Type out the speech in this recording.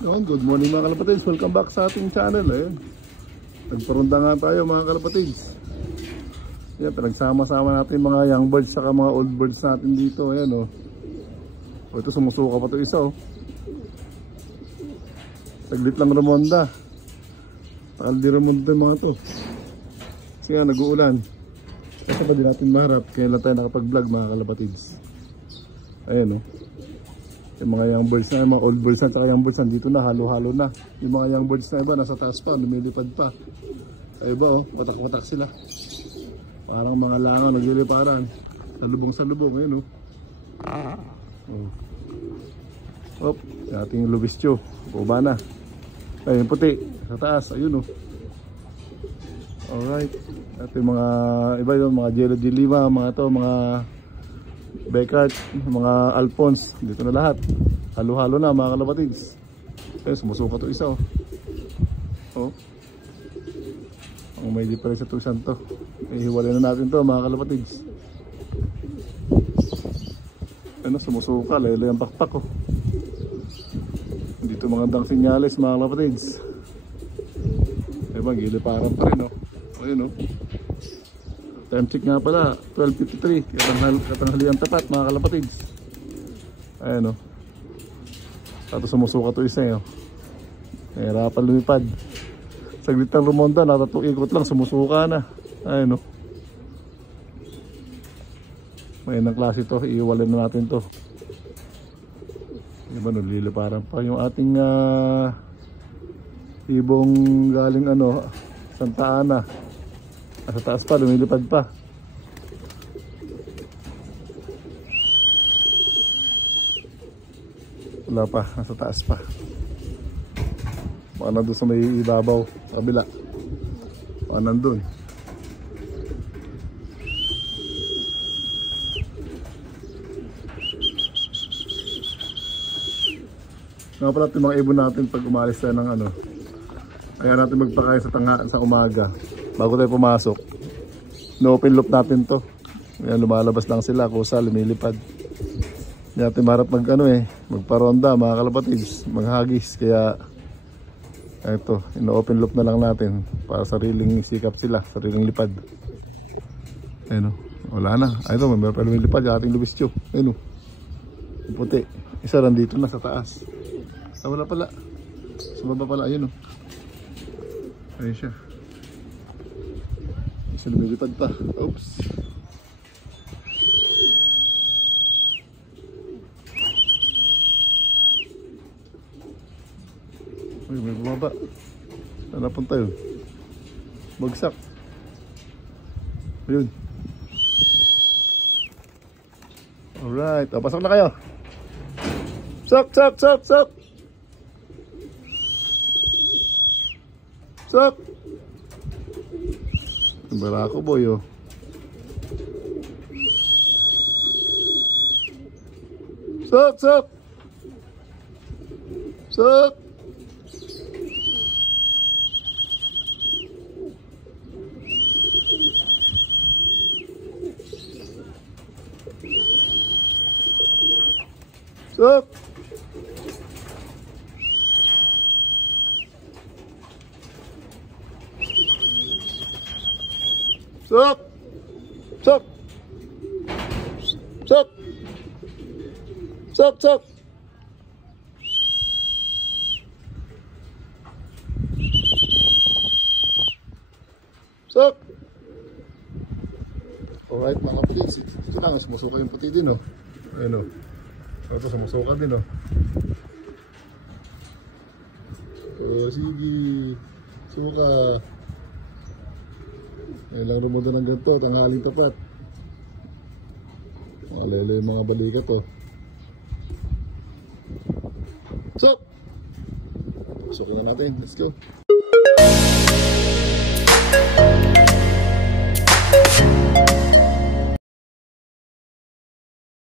Yun, good morning mga kalapatids, welcome back sa ating channel. Nagparunda nga tayo mga kalapatids. Yan, pinagsama-sama natin mga young birds saka mga old birds natin dito. Ayan o. Ito sumusuka pa ito isa o. Saglit lang Ramonda. Takal di Ramonda yung mga to. Kasi nga nag-uulan. Kasi pa din natin maharap, kaya lang tayo nakapag-vlog mga kalapatids. Ayan o. Yung mga young birds na, yung mga old birds na, tsaka young birds dito na, halo-halo na. Yung mga young birds na iba, nasa taas pa, lumilipad pa. Ay iba oh, patak-patak sila. Parang mga langaw, nagliliparan. Salubong-salubong, ayun oh. Hop, yung ating lubistyo, buba na. Ayun puti, sa taas, ayun oh. Alright, at yung mga, iba yung mga Jello de Lima, mga to, mga Beckart, mga Alphonse, dito na lahat. Halo-halo na mga kalapatids. Ayun, sumusuka to isa oh. Oh. Ang may difference ito isang to. Ihiwalay na natin to mga kalapatids. Ano, sumusuka, lele ang pakpak oh. Dito magandang sinyales mga kalapatids. Diba, giliparan pa rin oh. Ayun oh. Time check nga pala, 12:53, katanghalian tapat mga kalapatids. Ayan o. Tapos sumusuka to isa yun. Nahirapan lumipad. Saglit ng Ramonda, natatlong ikot lang, sumusuka na. Ayan o. May ng klase to, iiwalin na natin to. Diba, nililiparan pa yung ating ibong galing ano, Santa Ana. Sa taas pa, lumilipad pa. Wala pa, nasa taas pa. Baka nandun sa may ibabaw, kabila. Baka nandun. Nga pala yung mga ibon natin pag umalis tayo ng ano. Kaya natin magpakain sa umaga. Bago tayo pumasok, no-open loop natin to. Ayan, lumalabas lang sila, kusa, lumilipad. Hindi natin maharap magparonda mga kalapatids, maghagis. Kaya ito, ino-open loop na lang natin para sariling sikap sila, sariling lipad. Ayun o, wala na. Ayun o, may pa lumilipad yung ating lubistyo. Ayun o, puti. Isa lang dito na sa taas. Wala pala. Sa baba pala, ayun o. Ayun siya. Isa lumilipad pa. Oops. Uy, may bumaba. Saan napunta yun? Bagsak. Ayun. Alright. O, pasok na kayo. Sok, sok, sok, sok. Sok. Barako boy oh. Sok, sok. Sok. Sok. Sok. Sok. Sok. Sok, sok. Sok. Alright mga kapatid, ito lang, sumusuka yung puti din oh. Ayun oh. Ito sumusuka din oh. Sige. Suka. Ngayon lang Ramonda ng ganito, tanghaling tapat. Malelo yung mga balikat oh. So, suka na natin, let's go.